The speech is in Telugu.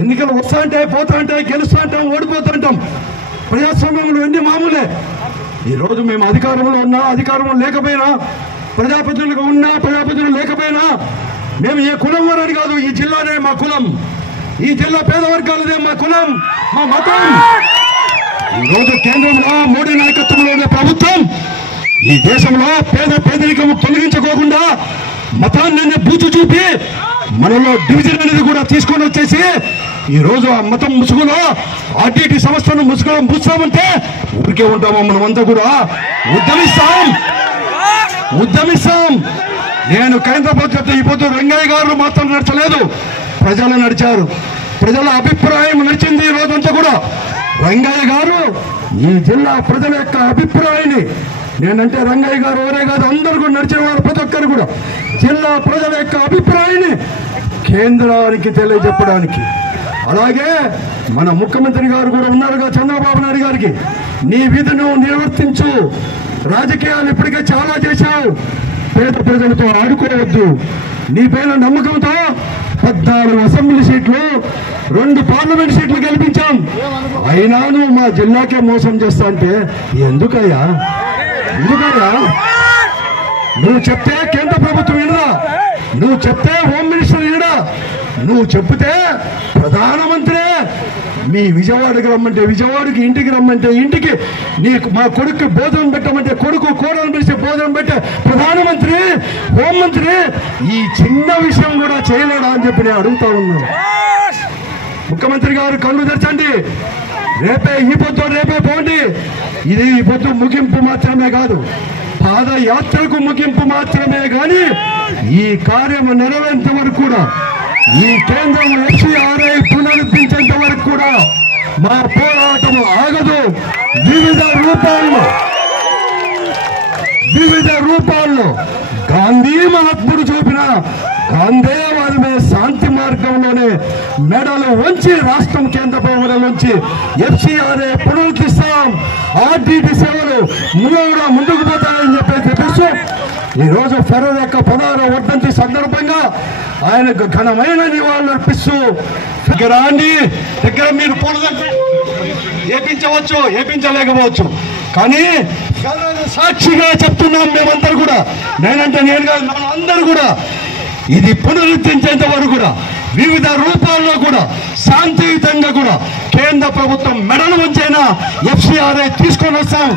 ఎన్నికలు వస్తా అంటే పోతా అంటే గెలుస్తా అంటాం, ఓడిపోతుంటాం. ప్రజాస్వామ్యంలో ఎన్ని మామూలే. ఈరోజు మేము అధికారంలో ఉన్నా, అధికారంలో లేకపోయినా, ప్రజాప్రతినిధులుగా ఉన్నా, ప్రజాప్రతినిధులు లేకపోయినా, మేము ఏ కులం వారని కాదు. ఈ జిల్లానే మా కులం, ఈ జిల్లా పేద వర్గాలదే మా కులం, మా మతం. ఈరోజు కేంద్రంలో మోడీ నాయకత్వంలో ఉండే ప్రభుత్వం ఈ దేశంలో పేదరికం తొలగించుకోకుండా మతాన్ని బూచు చూపి మనలో డివిజన్ అనేది కూడా తీసుకొని వచ్చేసి ఈ రోజు ఆ మతం ముసుగులో ఆర్టీటీ సంస్థను ముసుగుతామంటే ఊరికే ఉంటామో. మనమంతా కూడా ఉద్యమిస్తాం. నేను కేంద్ర ప్రభుత్వం ఈ పొద్దు రంగయ్య గారు మాత్రం నడచలేదు, ప్రజలు నడిచారు. ప్రజల అభిప్రాయం నడిచింది. ఈ రోజంతా కూడా రంగయ్య గారు ఈ జిల్లా ప్రజల యొక్క అభిప్రాయాన్ని, నేనంటే రంగయ్య గారు ఎవరే కాదు, అందరూ కూడా నడిచిన వారు ప్రతి ఒక్కరు కూడా జిల్లా ప్రజల యొక్క అభిప్రాయాన్ని కేంద్రానికి తెలియజెప్పడానికి. అలాగే మన ముఖ్యమంత్రి గారు కూడా ఉన్నారుగా, చంద్రబాబు నాయుడు గారికి, నీ విధును నిర్వర్తించు, రాజకీయాలు ఇప్పటికే చాలా చేశావు, పేద ప్రజలతో ఆడుకోవద్దు. నీ పైన నమ్మకంతో 14 అసెంబ్లీ సీట్లు, 2 పార్లమెంట్ సీట్లు గెలిపించాం. అయినా నువ్వు మా జిల్లాకే మోసం చేస్తా అంటే ఎందుకయ్యా? నువ్వు చెప్తే కేంద్ర ప్రభుత్వం వినదా? నువ్వు చెప్తే హోమ్ మినిస్టర్ వినడా? నువ్వు చెప్తే ప్రధానమంత్రి మీ విజయవాడకి రమ్మంటే విజయవాడకి, ఇంటికి రమ్మంటే ఇంటికి, నీకు మా కొడుకు భోజనం పెట్టమంటే కొడుకు, కోడలు పిలిచి భోజనం పెట్టే ప్రధానమంత్రి, హోంమంత్రి ఈ చిన్న విషయం కూడా చేయలేడా అని చెప్పి నేను అడుగుతా ఉన్నాను. ముఖ్యమంత్రి గారు కళ్ళు తెరచండి. రేపే పోండి. ఇది ఈ పొద్దు ముగింపు మాత్రమే కాదు, పాదయాత్రకు ముగింపు మాత్రమే కానీ ఈ కార్యం నెరవేరేంత వరకు కూడా, ఈ కేంద్రం FCRA పునరుద్ధరించేంత వరకు కూడా మా పోరాటం ఆగదు. వివిధ రూపాల్లో గాంధీ మహాత్ముడు చూపిన గాంధేయవాదమే శాంతి మార్గంలోనే మెడలు వంచి రాష్ట్రం కేంద్ర ప్రభుత్వం నుంచి FCRA పునరుద్ధరిస్తాం. ఆర్టీటీ సేవలు కూడా ముందుకు పోతాయని చెప్పేసి ఈరోజు ఫెడరల్ యొక్క 16వ వర్ధంతి సందర్భంగా ఆయనకు ఘనమైన నివాళులు అర్పిస్తూ దగ్గర మీరు ఏపించవచ్చు, ఏపించలేకపోవచ్చు, కానీ సాక్షిగా చెప్తున్నాం మేమందరూ కూడా, నేనంటే నేను కాదు, మనందరూ కూడా ఇది పునరుద్ధరించేంత వరకు కూడా వివిధ రూపాల్లో కూడా శాంతియుతంగా కూడా కేంద్ర ప్రభుత్వం మెడలు వంచైనా FCRA తీసుకొని వస్తాం.